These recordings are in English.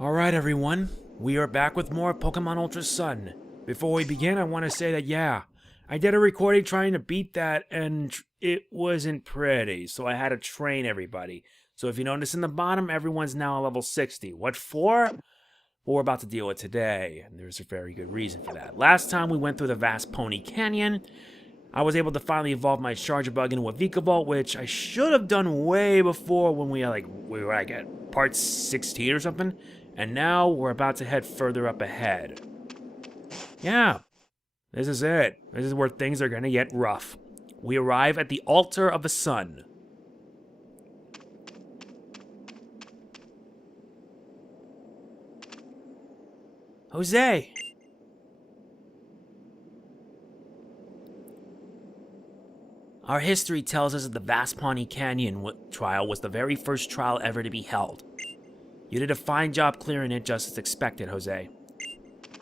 Alright everyone, we are back with more Pokemon Ultra Sun. Before we begin, I want to say that I did a recording trying to beat that and it wasn't pretty, so I had to train everybody. So if you notice in the bottom, everyone's now level 60. What for? Well, we're about to deal with today, and there's a very good reason for that. Last time we went through the Vast Poni Canyon, I was able to finally evolve my Charjabug into a Vikavolt, which I should have done way before when we were at part 16 or something. And now we're about to head further up ahead. Yeah, this is it. This is where things are gonna get rough. We arrive at the altar of the sun. Jose! Our history tells us that the Vast Poni Canyon trial was the very first trial ever to be held. You did a fine job clearing it just as expected, Jose.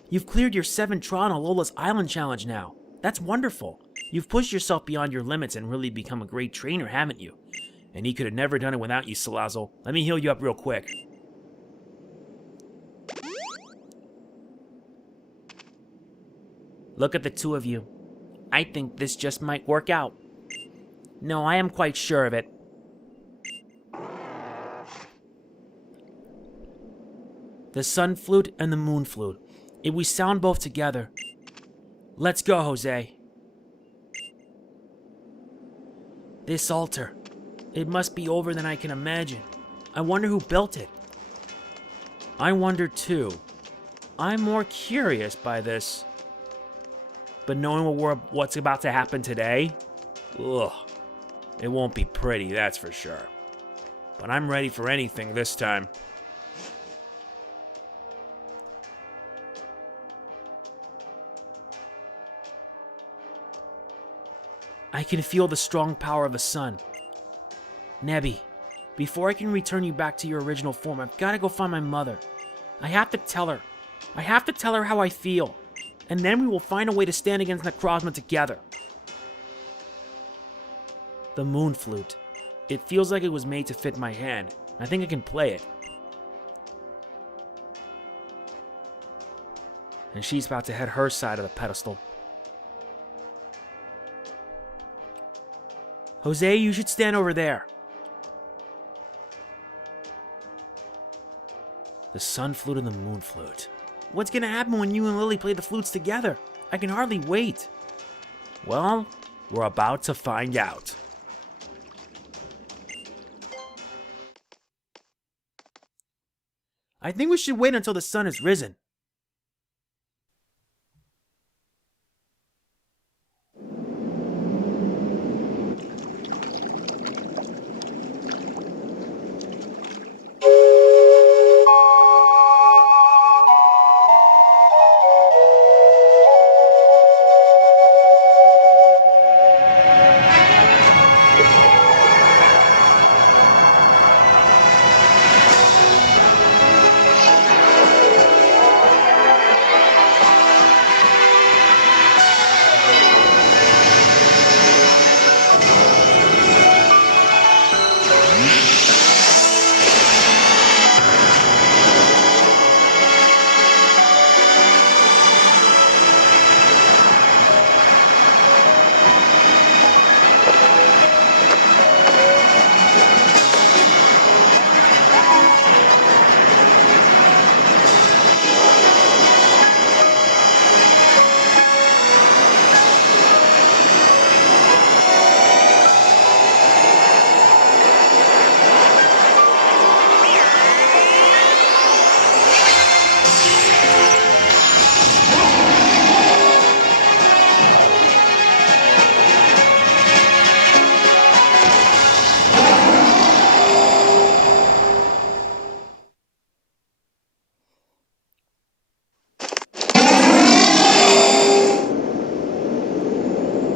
You've cleared your 7th trial on Alola's Island challenge now. That's wonderful. You've pushed yourself beyond your limits and really become a great trainer, haven't you? And he could have never done it without you, Salazzle. Let me heal you up real quick. Look at the two of you. I think this just might work out. No, I am quite sure of it. The Sun Flute and the Moon Flute. If we sound both together. Let's go, Jose. This altar. It must be older than I can imagine. I wonder who built it. I wonder too. I'm more curious by this. But knowing what's about to happen today, ugh, it won't be pretty, that's for sure. But I'm ready for anything this time. I can feel the strong power of the sun. Nebby, before I can return you back to your original form, I've got to go find my mother. I have to tell her. I have to tell her how I feel. And then we will find a way to stand against Necrozma together. The Moon Flute. It feels like it was made to fit my hand. I think I can play it. And she's about to head her side of the pedestal. Jose, you should stand over there. The Sun Flute and the Moon Flute. What's gonna happen when you and Lillie play the flutes together? I can hardly wait. Well, we're about to find out. I think we should wait until the sun has risen.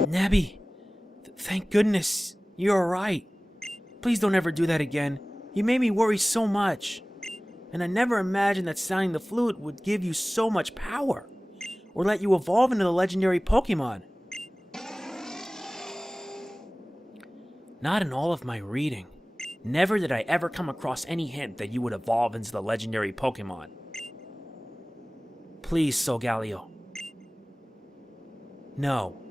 Nebby, thank goodness, you're alright. Please don't ever do that again. You made me worry so much. And I never imagined that sounding the flute would give you so much power. Or let you evolve into the legendary Pokémon. Not in all of my reading. Never did I ever come across any hint that you would evolve into the legendary Pokémon. Please, Solgaleo. No.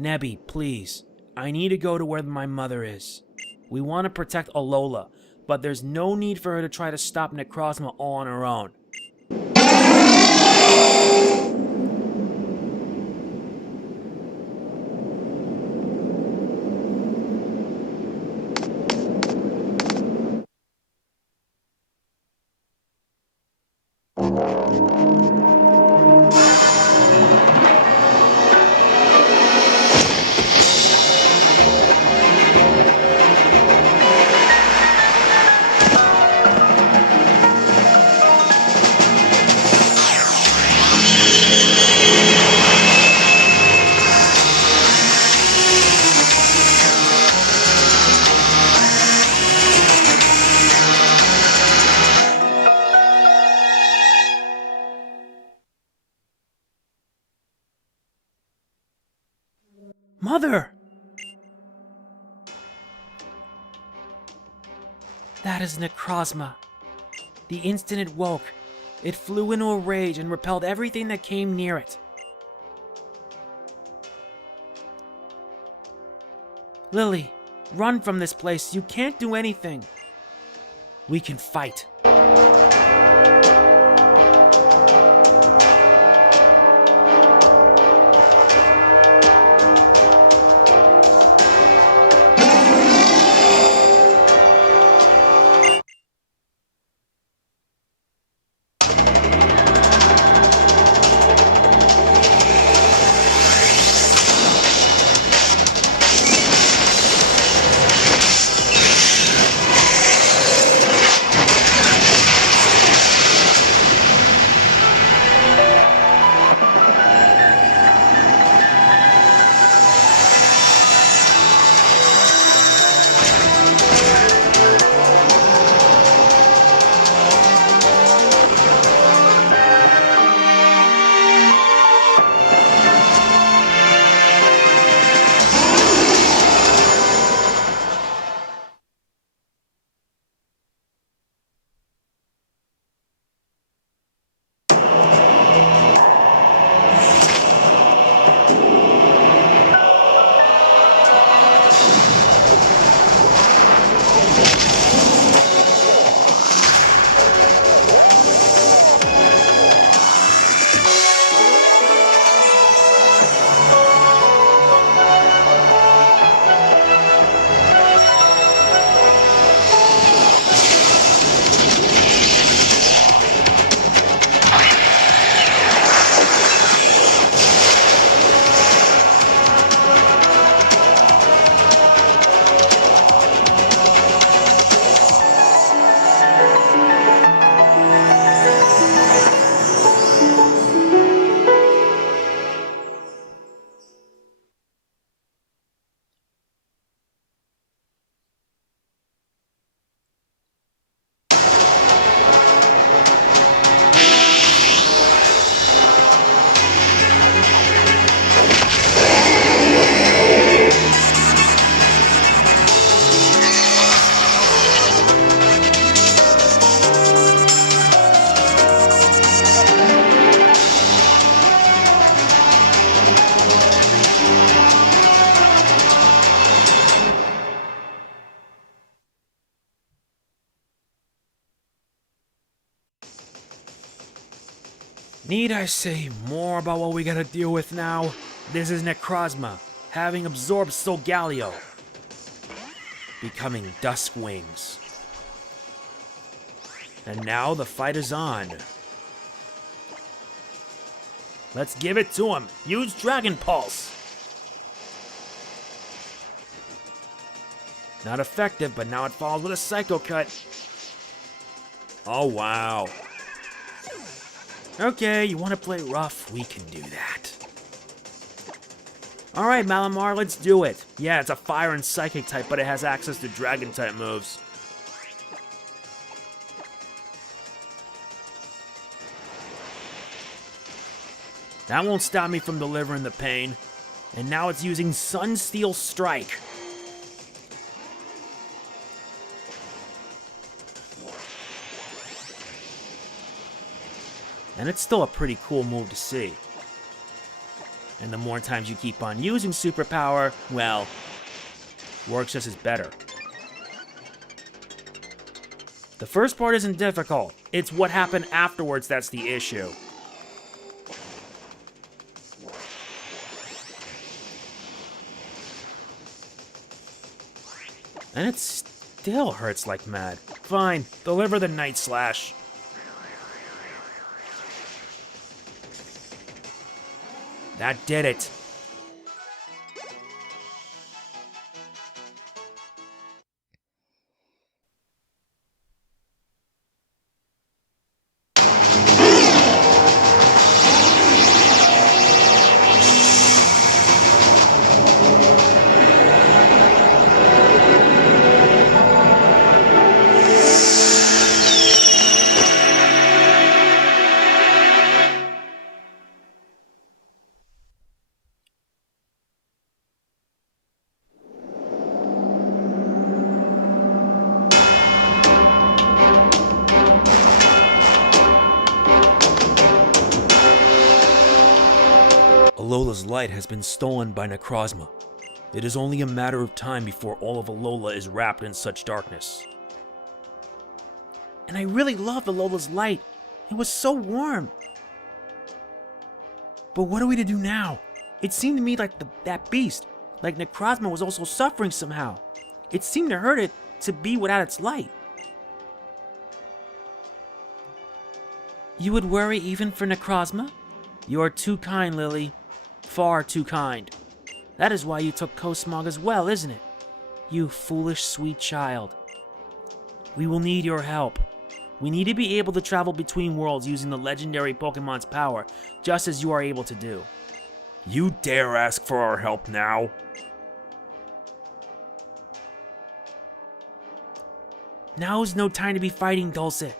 Nebby, please. I need to go to where my mother is. We want to protect Alola, but there's no need for her to try to stop Necrozma all on her own. Mother! That is Necrozma. The instant it woke, it flew into a rage and repelled everything that came near it. Lillie, run from this place. You can't do anything. We can fight. Need I say more about what we gotta deal with now? This is Necrozma, having absorbed Solgaleo, becoming Dusk Wings. And now the fight is on. Let's give it to him. Use Dragon Pulse. Not effective, but now it falls with a Psycho Cut. Oh, wow. Okay, you want to play rough? We can do that. Alright, Malamar, let's do it. Yeah, it's a Fire and Psychic type, but it has access to Dragon type moves. That won't stop me from delivering the pain. And now it's using Sunsteel Strike. And it's still a pretty cool move to see. And the more times you keep on using superpower, well, works just as better. The first part isn't difficult. It's what happened afterwards that's the issue. And it still hurts like mad. Fine, deliver the Night Slash. That did it. Alola's light has been stolen by Necrozma. It is only a matter of time before all of Alola is wrapped in such darkness. And I really loved Alola's light. It was so warm. But what are we to do now? It seemed to me like that beast, like Necrozma, was also suffering somehow. It seemed to hurt it to be without its light. You would worry even for Necrozma? You are too kind, Lillie. Far too kind. That is why you took Cosmog as well, isn't it? You foolish, sweet child. We will need your help. We need to be able to travel between worlds using the legendary Pokemon's power, just as you are able to do. You dare ask for our help now? Now is no time to be fighting, Dulcet.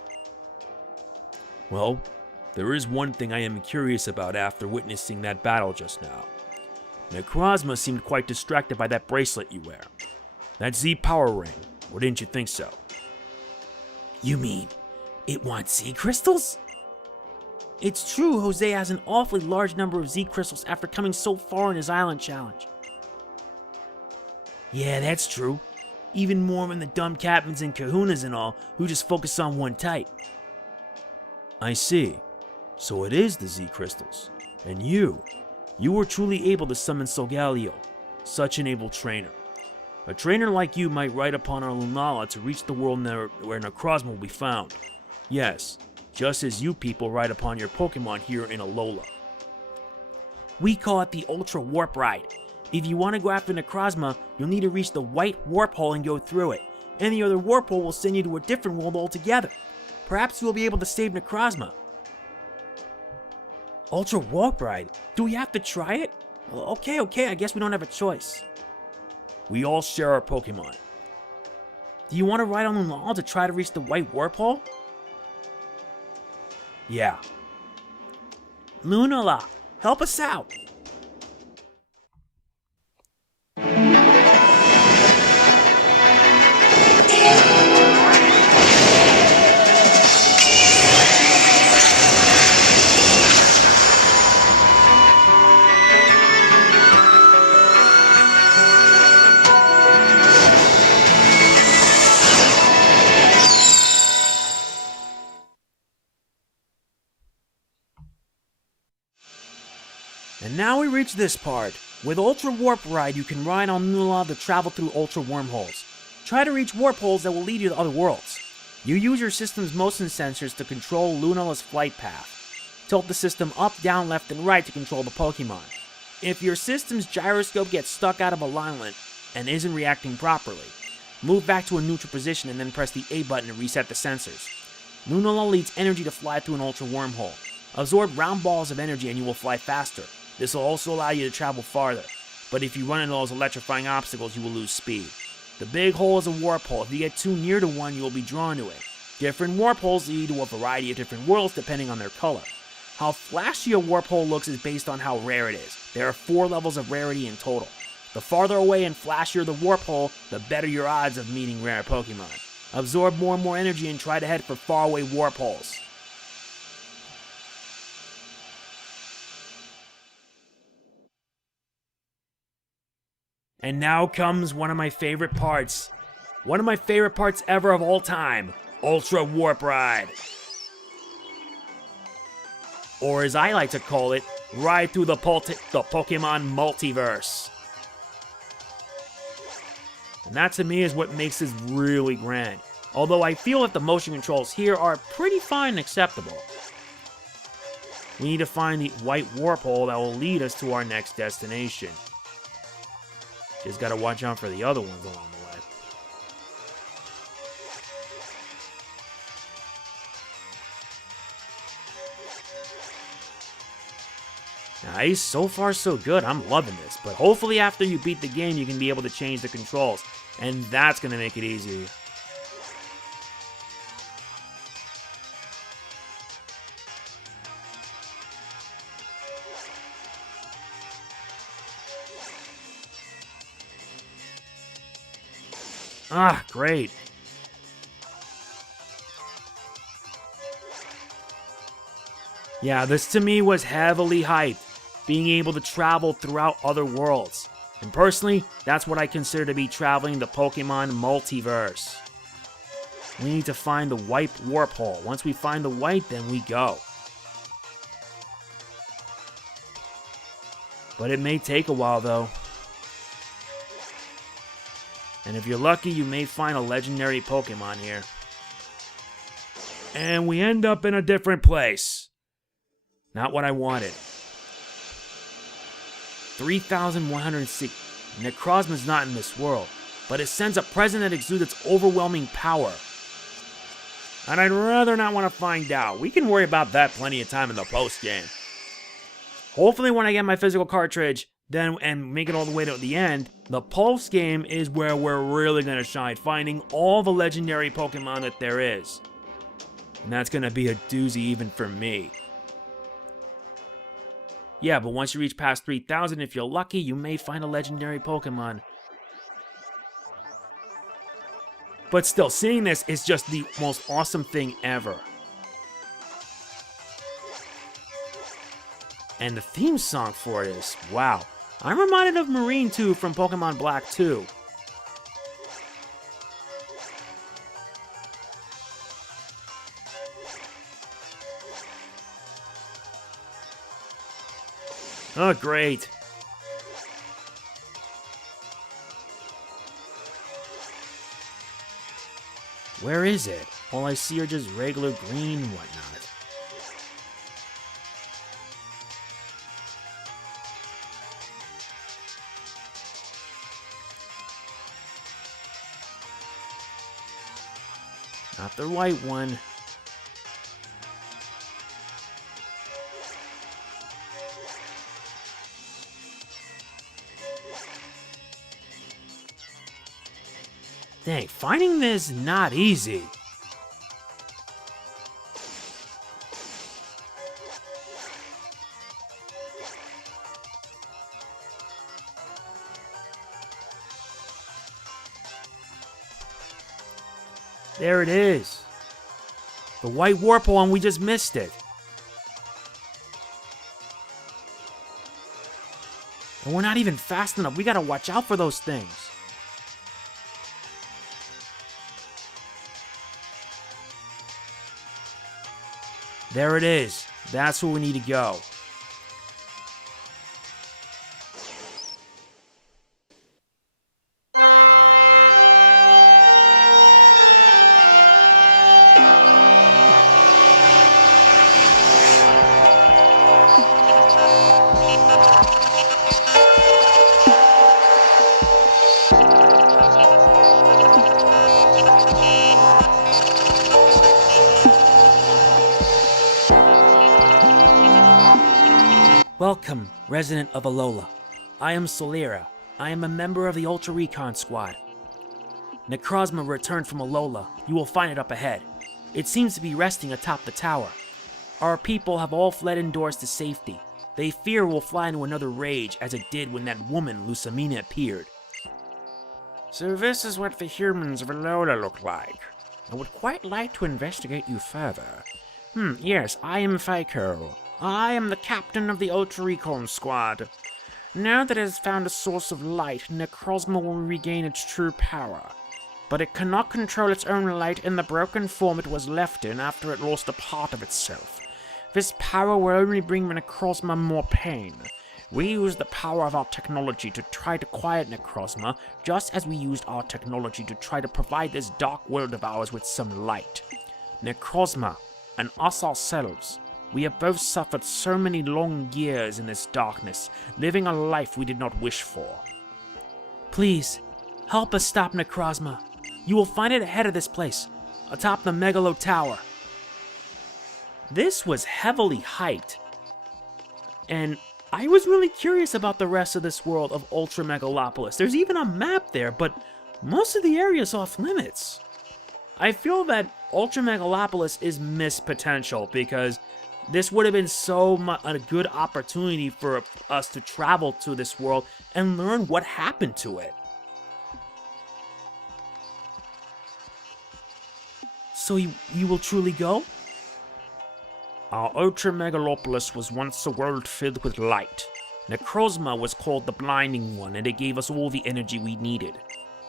Well, there is one thing I am curious about after witnessing that battle just now. Necrozma seemed quite distracted by that bracelet you wear. That Z power ring, or didn't you think so? You mean, it wants Z crystals? It's true Jose has an awfully large number of Z crystals after coming so far in his island challenge. Yeah, that's true. Even more than the dumb captains and kahunas and all, who just focus on one type. I see. So it is the Z crystals. And you were truly able to summon Solgaleo, such an able trainer. A trainer like you might ride upon our Lunala to reach the world where Necrozma will be found. Yes, just as you people ride upon your Pokemon here in Alola. We call it the Ultra Warp Ride. If you want to go after Necrozma, you'll need to reach the white warp hole and go through it. Any other warp hole will send you to a different world altogether. Perhaps you will be able to save Necrozma. Ultra Warp Ride? Do we have to try it? Okay, I guess we don't have a choice. We all share our Pokemon. Do you want to ride on Lunala to try to reach the white warp hole? Yeah. Lunala, help us out! And now we reach this part. With Ultra Warp Ride, you can ride on Lunala to travel through Ultra Wormholes. Try to reach warp holes that will lead you to other worlds. You use your system's motion sensors to control Lunala's flight path. Tilt the system up, down, left, and right to control the Pokemon. If your system's gyroscope gets stuck out of alignment and isn't reacting properly, move back to a neutral position and then press the A button to reset the sensors. Lunala needs energy to fly through an Ultra Wormhole. Absorb round balls of energy and you will fly faster. This will also allow you to travel farther, but if you run into those electrifying obstacles, you will lose speed. The big hole is a warp hole. If you get too near to one, you will be drawn to it. Different warp holes lead to a variety of different worlds depending on their color. How flashy a warp hole looks is based on how rare it is. There are 4 levels of rarity in total. The farther away and flashier the warp hole, the better your odds of meeting rare Pokemon. Absorb more and more energy and try to head for faraway warp holes. And now comes one of my favorite parts. One of my favorite parts ever of all time. Ultra Warp Ride. Or as I like to call it, ride through the Pokemon multiverse. And that to me is what makes this really grand. Although I feel that the motion controls here are pretty fine and acceptable. We need to find the white warp hole that will lead us to our next destination. Just gotta watch out for the other ones along the way. Nice, so far so good, I'm loving this. But hopefully after you beat the game, you can be able to change the controls. And that's gonna make it easier. Ah, great. Yeah, this to me was heavily hyped, being able to travel throughout other worlds. And personally, that's what I consider to be traveling the Pokemon multiverse. We need to find the white warp hole. Once we find the white, then we go. But it may take a while though. And if you're lucky, you may find a legendary Pokemon here. And we end up in a different place. Not what I wanted. 3,106. Necrozma's not in this world, but it sends a present that exudes its overwhelming power. And I'd rather not want to find out. We can worry about that plenty of time in the post-game. Hopefully when I get my physical cartridge, then and make it all the way to the end, the pulse game is where we're really going to shine, finding all the legendary Pokemon that there is. And that's going to be a doozy even for me. Yeah, but once you reach past 3,000, if you're lucky, you may find a legendary Pokemon. But still, seeing this is just the most awesome thing ever. And the theme song for it is, wow. I'm reminded of Marine 2 from Pokemon Black 2. Oh, great. Where is it? All I see are just regular green and whatnot. Not the white one. Dang, finding this is not easy. There it is. The white warp hole, and we just missed it. And we're not even fast enough. We gotta watch out for those things. There it is. That's where we need to go. Welcome, resident of Alola. I am Solgaleo. I am a member of the Ultra Recon Squad. Necrozma returned from Alola. You will find it up ahead. It seems to be resting atop the tower. Our people have all fled indoors to safety. They fear we'll fly into another rage as it did when that woman Lusamine appeared. So this is what the humans of Alola look like. I would quite like to investigate you further. Yes, I am Faiko. I am the captain of the Ultra Recon Squad. Now that it has found a source of light, Necrozma will regain its true power. But it cannot control its own light in the broken form it was left in after it lost a part of itself. This power will only bring Necrozma more pain. We use the power of our technology to try to quiet Necrozma, just as we used our technology to try to provide this dark world of ours with some light. Necrozma, and us ourselves, we have both suffered so many long years in this darkness, living a life we did not wish for. Please, help us stop Necrozma. You will find it ahead of this place, atop the Megalo Tower. This was heavily hyped, and I was really curious about the rest of this world of Ultra Megalopolis. There's even a map there, but most of the area is off limits. I feel that Ultra Megalopolis is missed potential because this would have been a good opportunity for us to travel to this world and learn what happened to it. So you will truly go? Our Ultra Megalopolis was once a world filled with light. Necrozma was called the Blinding One, and it gave us all the energy we needed.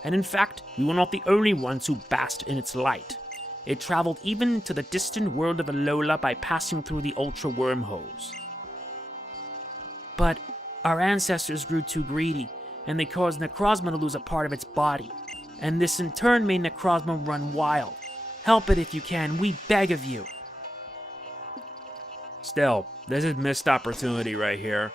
And in fact, we were not the only ones who basked in its light. It traveled even to the distant world of Alola by passing through the Ultra Wormholes. But our ancestors grew too greedy, and they caused Necrozma to lose a part of its body. And this in turn made Necrozma run wild. Help it if you can, we beg of you. Still, this is missed opportunity right here.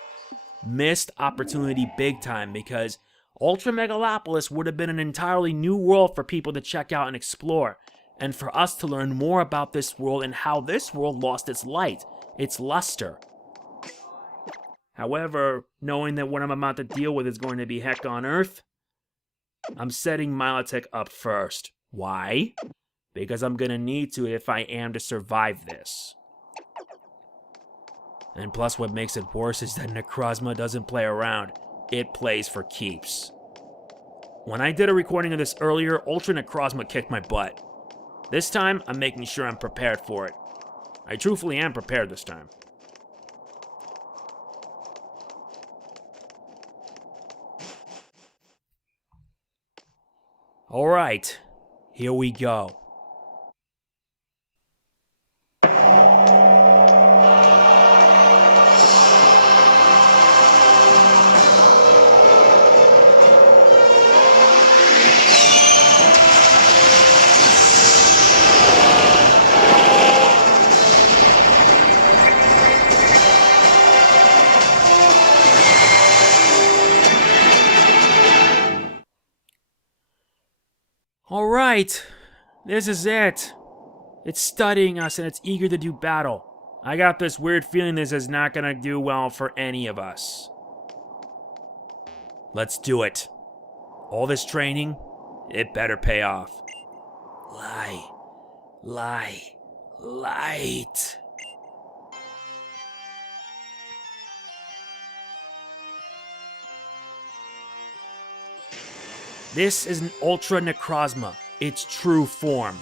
Missed opportunity big time, because Ultra Megalopolis would have been an entirely new world for people to check out and explore, and for us to learn more about this world and how this world lost its light, its luster. However, knowing that what I'm about to deal with is going to be heck on earth, I'm setting Milotic up first. Why? Because I'm gonna need to if I am to survive this. And plus what makes it worse is that Necrozma doesn't play around. It plays for keeps. When I did a recording of this earlier, Ultra Necrozma kicked my butt. This time, I'm making sure I'm prepared for it. I truthfully am prepared this time. Alright, here we go. Alright, this is it. It's studying us and it's eager to do battle. I got this weird feeling this is not gonna do well for any of us. Let's do it. All this training, it better pay off. Light. This is an Ultra Necrozma, its true form.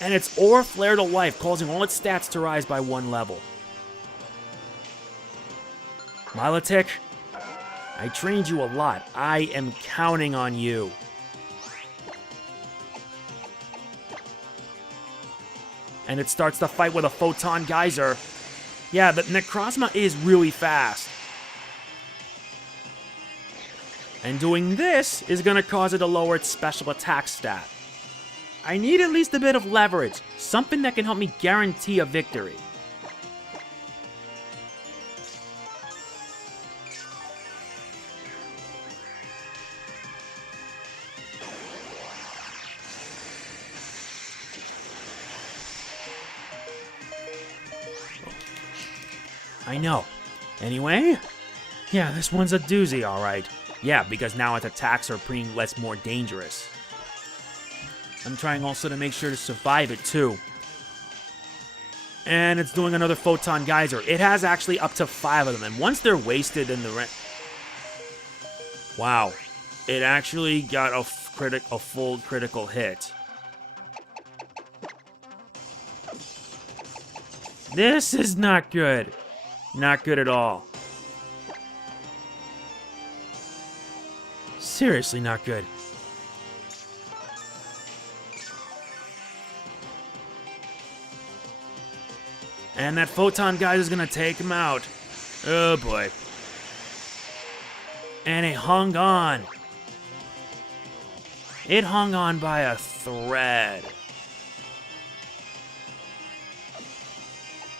And its aura flared to life, causing all its stats to rise by 1 level. Milotic, I trained you a lot. I am counting on you. And it starts the fight with a Photon Geyser. Yeah, the Necrozma is really fast. And doing this is going to cause it to lower its special attack stat. I need at least a bit of leverage, something that can help me guarantee a victory. I know. Anyway, yeah, this one's a doozy, alright. Yeah, because now its attacks are being less more dangerous. I'm trying also to make sure to survive it too. And it's doing another Photon Geyser. It has actually up to 5 of them, and once they're wasted in the wow. It actually got a full critical hit. This is not good. Not good at all. seriously not good. And that photon guy is gonna take him out. Oh boy. And it hung on. It hung on by a thread.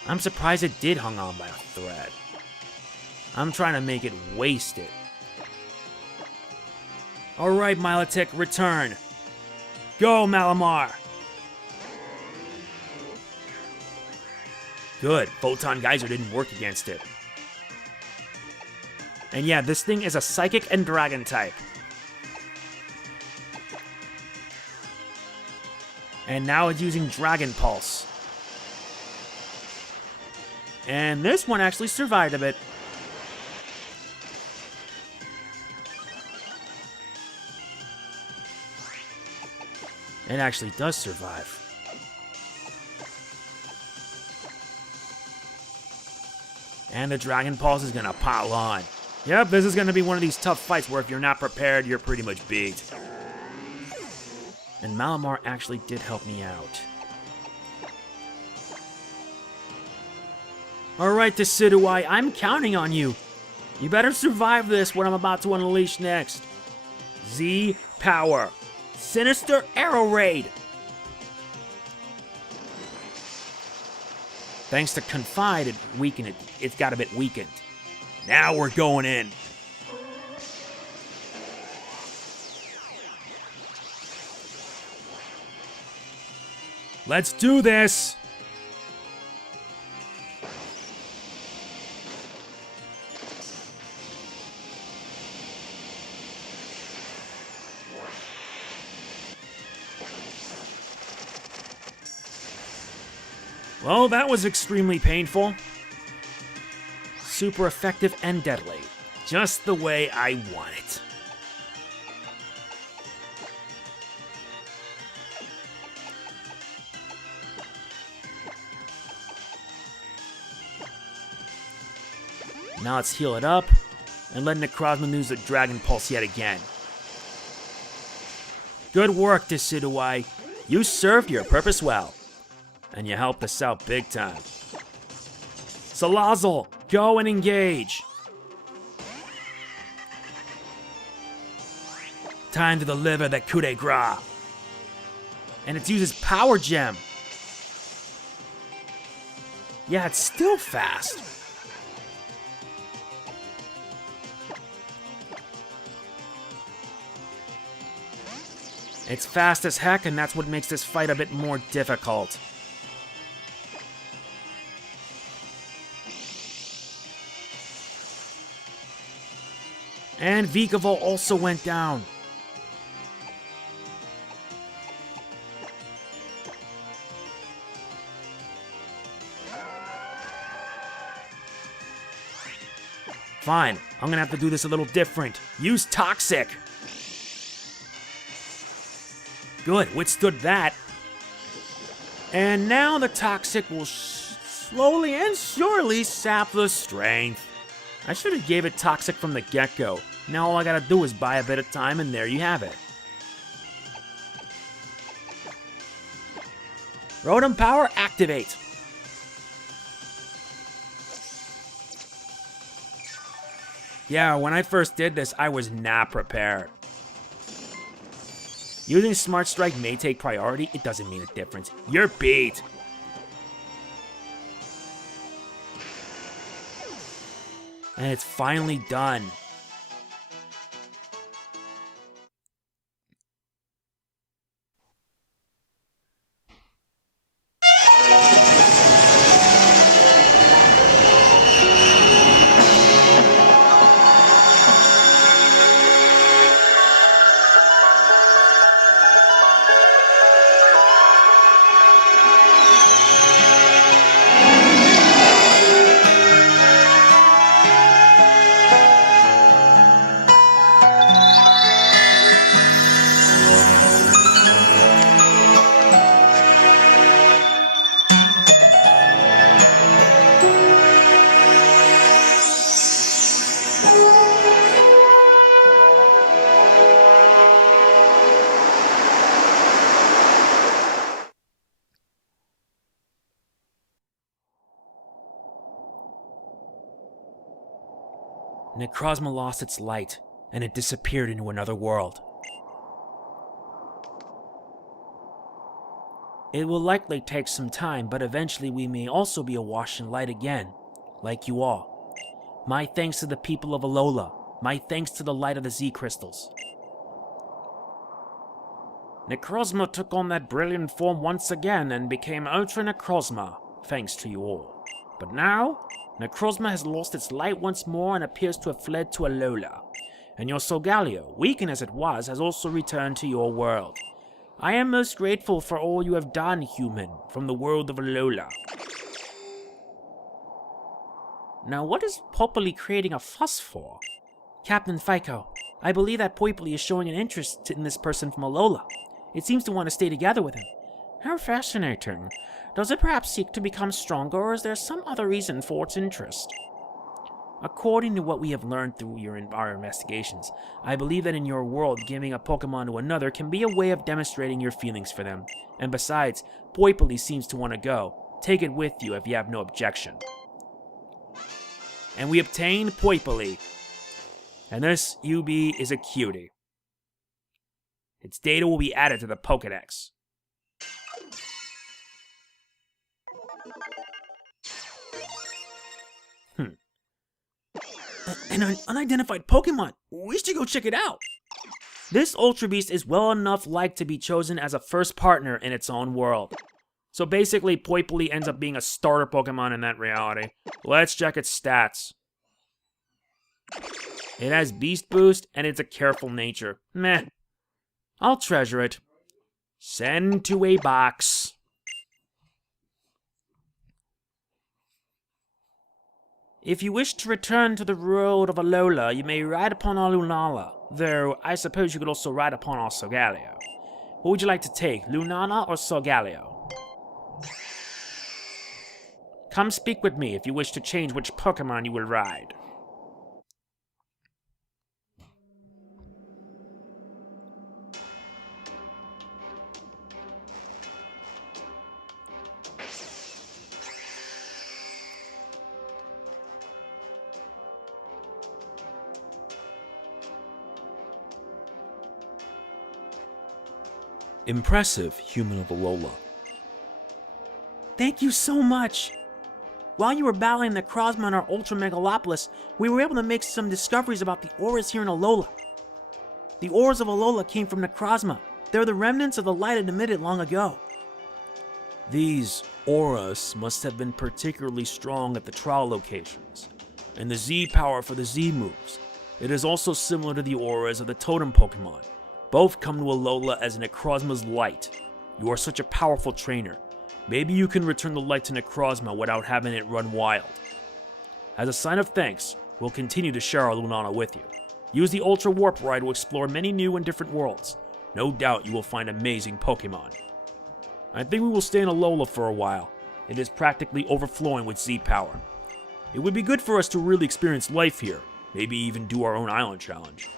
I'm surprised it did hung on by a thread. I'm trying to make it wasted. Alright, Milotic, return. Go, Malamar. Good. Photon Geyser didn't work against it. And yeah, this thing is a Psychic and Dragon type. And now it's using Dragon Pulse. And this one actually survived a bit. It actually does survive. And the Dragon Pulse is gonna pile on. Yep, this is gonna be one of these tough fights where if you're not prepared, you're pretty much beat. And Malamar actually did help me out. Alright, Decidueye, I'm counting on you. You better survive this, what I'm about to unleash next. Z Power. Sinister Arrow Raid. Thanks to Confide, it got a bit weakened. Now we're going in. Let's do this. Well, that was extremely painful. Super effective and deadly. Just the way I want it. Now let's heal it up and let Necrozma use the Dragon Pulse yet again. Good work, Decidueye. You served your purpose well. And you helped us out big time. Salazzle, go and engage. Time to deliver the coup de grace. And it uses Power Gem. Yeah, it's still fast. It's fast as heck, and that's what makes this fight a bit more difficult. And Vikavolt also went down. Fine, I'm gonna have to do this a little different. Use Toxic. Good, withstood that. And now the Toxic will slowly and surely sap the strength. I should have gave it Toxic from the get-go. Now all I gotta do is buy a bit of time, and there you have it. Rotom Power, activate. Yeah, when I first did this, I was not prepared. Using Smart Strike may take priority, it doesn't mean a difference. You're beat. And it's finally done. Necrozma lost its light, and it disappeared into another world. It will likely take some time, but eventually we may also be awash in light again, like you all. My thanks to the people of Alola. My thanks to the light of the Z crystals. Necrozma took on that brilliant form once again and became Ultra Necrozma, thanks to you all. But now, Necrozma has lost its light once more and appears to have fled to Alola. And your Solgaleo, weakened as it was, has also returned to your world. I am most grateful for all you have done, human, from the world of Alola. Now what is Popoli creating a fuss for? Captain Fico, I believe that Popoli is showing an interest in this person from Alola. It seems to want to stay together with him. How fascinating. Does it perhaps seek to become stronger, or is there some other reason for its interest? According to what we have learned through our investigations, I believe that in your world, giving a Pokemon to another can be a way of demonstrating your feelings for them. And besides, Popoli seems to want to go. Take it with you if you have no objection. And we obtained Popoli. And this UB is a cutie. Its data will be added to the Pokédex. An unidentified Pokemon. We should go check it out. This Ultra Beast is well enough liked to be chosen as a first partner in its own world. So basically, Popoli ends up being a starter Pokemon in that reality. Let's check its stats. It has Beast Boost, and it's a careful nature. Meh. I'll treasure it. Send to a box. If you wish to return to the world of Alola, you may ride upon our Lunala, though I suppose you could also ride upon our Solgaleo. What would you like to take, Lunala or Solgaleo? Come speak with me if you wish to change which Pokemon you will ride. Impressive, human of Alola. Thank you so much! While you were battling Necrozma in our Ultra Megalopolis, we were able to make some discoveries about the auras here in Alola. The auras of Alola came from Necrozma. They're the remnants of the light it emitted long ago. These auras must have been particularly strong at the trial locations, and the Z power for the Z moves. It is also similar to the auras of the Totem Pokemon. Both come to Alola as Necrozma's light. You are such a powerful trainer. Maybe you can return the light to Necrozma without having it run wild. As a sign of thanks, we'll continue to share our Lunala with you. Use the Ultra Warp Ride to explore many new and different worlds. No doubt you will find amazing Pokemon. I think we will stay in Alola for a while. It is practically overflowing with Z power. It would be good for us to really experience life here. Maybe even do our own island challenge.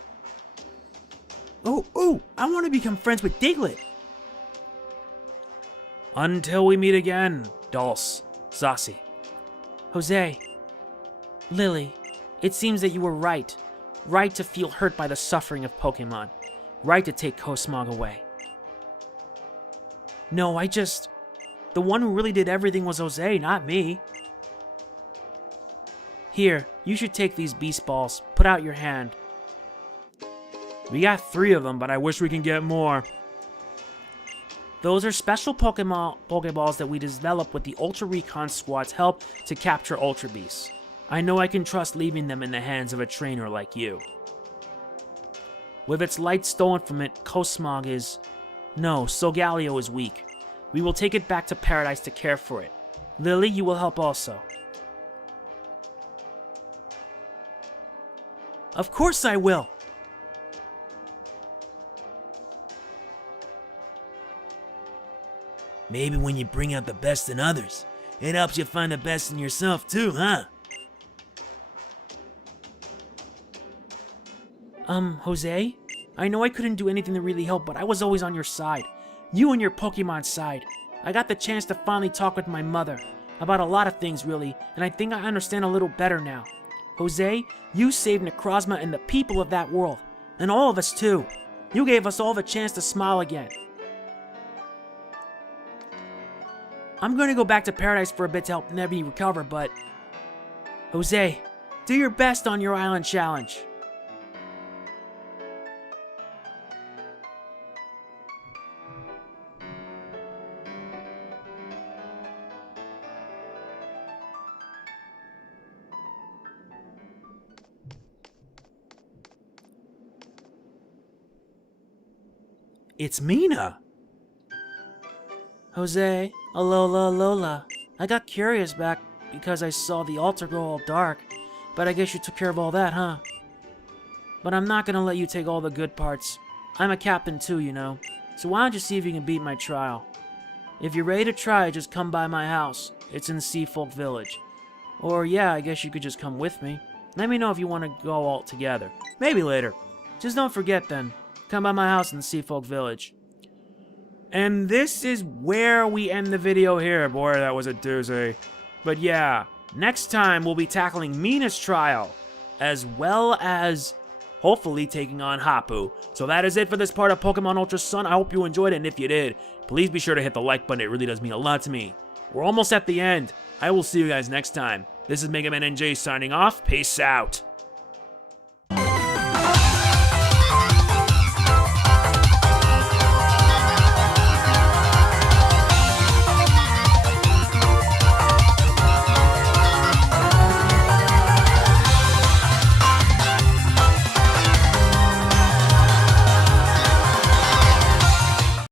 Oh, I want to become friends with Diglett. Until we meet again, Dulce, Zasi. Jose, Lillie, it seems that you were right. Right to feel hurt by the suffering of Pokemon. Right to take Cosmog away. No, the one who really did everything was Jose, not me. Here, you should take these beast balls. Put out your hand. We got 3 of them, but I wish we can get more. Those are special Pokeballs that we developed with the Ultra Recon Squad's help to capture Ultra Beasts. I know I can trust leaving them in the hands of a trainer like you. With its light stolen from it, Cosmog is... No, Solgaleo is weak. We will take it back to Paradise to care for it. Lillie, you will help also. Of course I will! Maybe when you bring out the best in others, it helps you find the best in yourself too, huh? Jose? I know I couldn't do anything to really help, but I was always on your side. You and your Pokemon's side. I got the chance to finally talk with my mother. About a lot of things, really, and I think I understand a little better now. Jose, you saved Necrozma and the people of that world. And all of us too. You gave us all the chance to smile again. I'm gonna go back to paradise for a bit to help Nebby recover, but... Jose, do your best on your island challenge. It's Mina! Jose, Alola, Alola. I got curious back because I saw the altar go all dark, but I guess you took care of all that, huh? But I'm not gonna let you take all the good parts. I'm a captain too, you know. So why don't you see if you can beat my trial? If you're ready to try, just come by my house. It's in Seafolk Village. Or yeah, I guess you could just come with me. Let me know if you want to go all together. Maybe later. Just don't forget then. Come by my house in Seafolk Village. And this is where we end the video here. Boy, that was a doozy. But yeah, next time we'll be tackling Mina's trial, as well as hopefully taking on Hapu. So that is it for this part of Pokemon Ultra Sun. I hope you enjoyed it, and if you did, please be sure to hit the like button. It really does mean a lot to me. We're almost at the end. I will see you guys next time. This is MegamanNG signing off. Peace out.